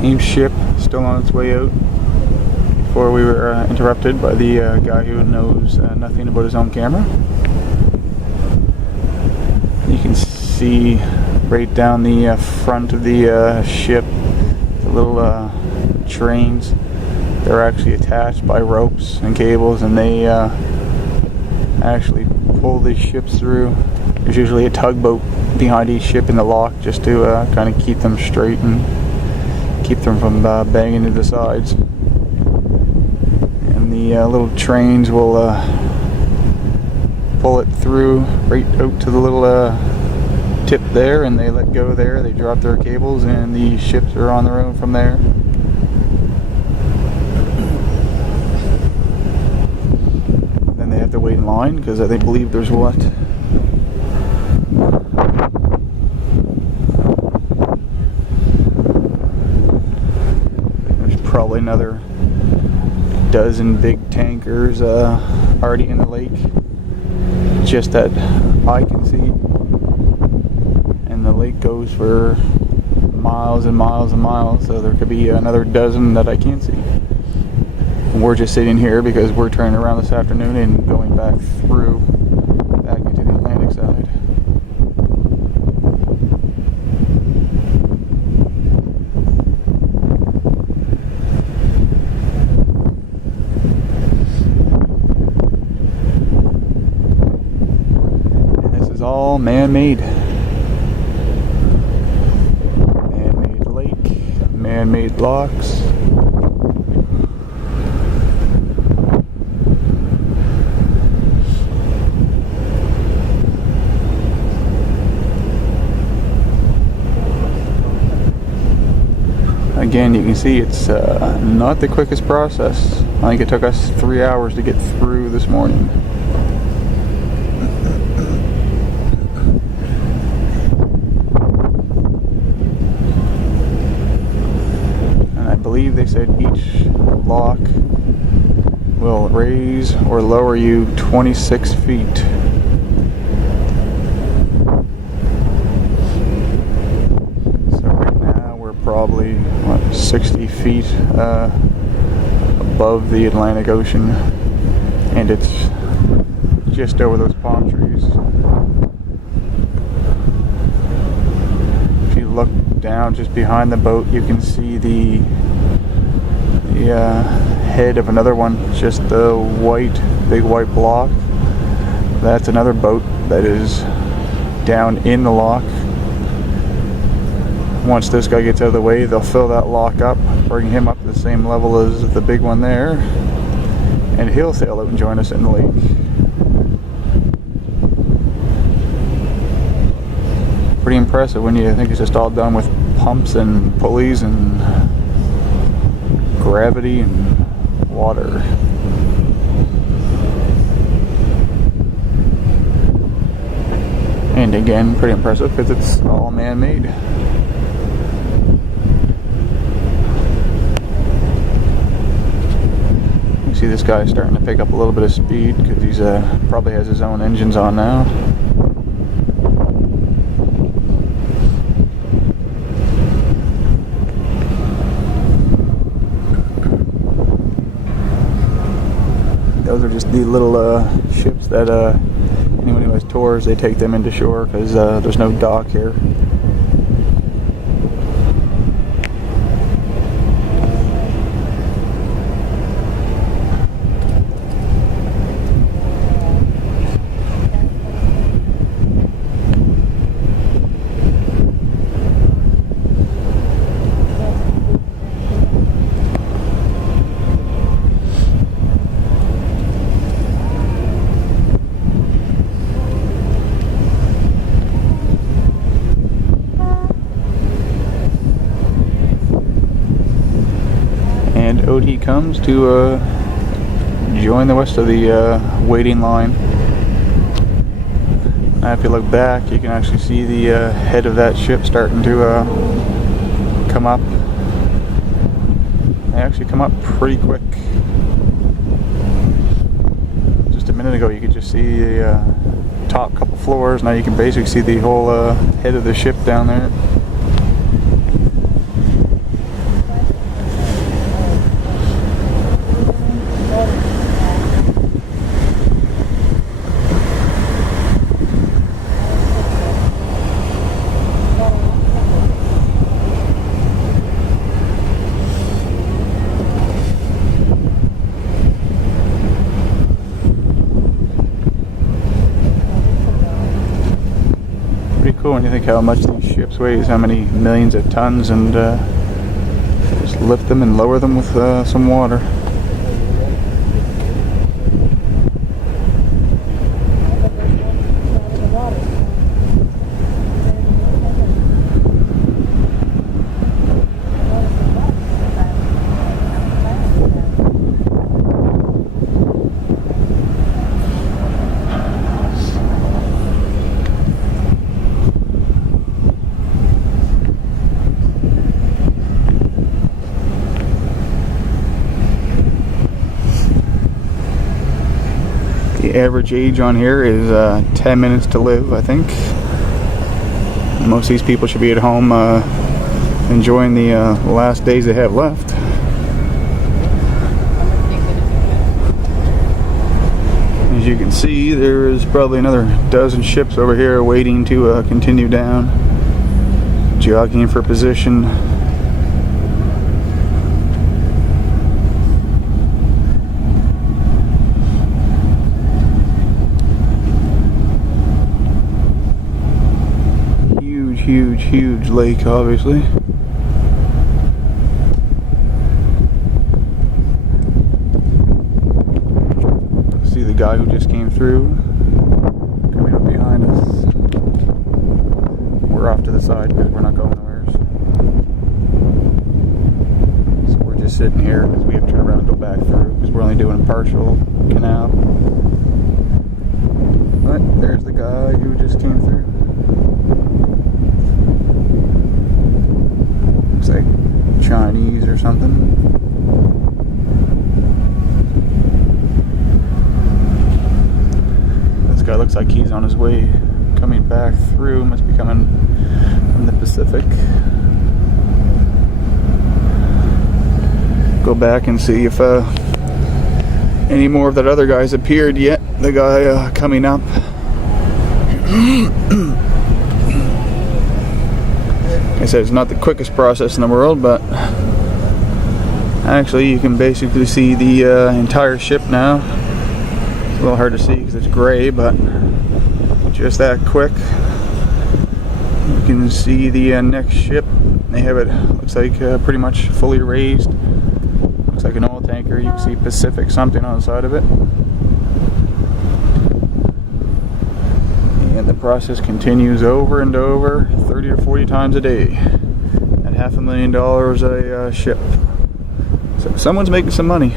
same ship still on its way out before we were interrupted by the guy who knows nothing about his own camera. You can see right down the front of the ship the little trains. They're actually attached by ropes and cables, and they actually pull these ships through. There's usually a tugboat behind each ship in the lock just to kind of keep them straight and keep them from banging into the sides. And the little trains will pull it through right out to the little tip there, and they let go there. They drop their cables, and the ships are on their own from there. Then they have to wait in line because they believe there's what? Probably another dozen big tankers already in the lake, just that I can see. And the lake goes for miles and miles and miles, so there could be another dozen that I can't see. And we're just sitting here because we're turning around this afternoon and going back into the Atlantic side. All man-made. Man-made lake, man-made locks. Again, you can see it's not the quickest process. I think it took us 3 hours to get through this morning. I believe they said each lock will raise or lower you 26 feet. So right now we're probably 60 feet above the Atlantic Ocean, and it's just over those palm trees. If you look down just behind the boat, you can see the head of another one, just the big white block. That's another boat that is down in the lock. Once this guy gets out of the way, they'll fill that lock up, bring him up to the same level as the big one there, and he'll sail out and join us in the lake. Pretty impressive when you think it's just all done with pumps and pulleys and gravity and water. And again, pretty impressive because it's all man-made. You see this guy starting to pick up a little bit of speed because he's probably has his own engines on now. Those are just the little ships that anyone who has tours, they take them into shore because there's no dock here. And out he comes to join the rest of the waiting line. Now if you look back, you can actually see the head of that ship starting to come up. They actually come up pretty quick. Just a minute ago you could just see the top couple floors. Now you can basically see the whole head of the ship down there. cool when you think how much these ships weigh, how many millions of tons, and just lift them and lower them with some water. The average age on here is 10 minutes to live, I think. Most of these people should be at home enjoying the last days they have left. As you can see, there is probably another dozen ships over here waiting to continue down, jockeying for position. Huge lake, obviously. See the guy who just came through coming up behind us. We're off to the side because we're not going anywhere. So we're just sitting here because we have to turn around and go back through because we're only doing a partial canal. But there's the guy who just came through. Like Chinese or something. This guy looks like he's on his way coming back through. Must be coming from the Pacific. Go back and see if any more of that other guy's appeared yet. The guy coming up. Like I said, it's not the quickest process in the world, but actually you can basically see the entire ship now. It's a little hard to see because it's gray, but just that quick. You can see the next ship. They have it, looks like pretty much fully raised. Looks like an oil tanker. You can see Pacific something on the side of it. And the process continues over and over, 30 or 40 times a day, at $500,000 a ship. So someone's making some money.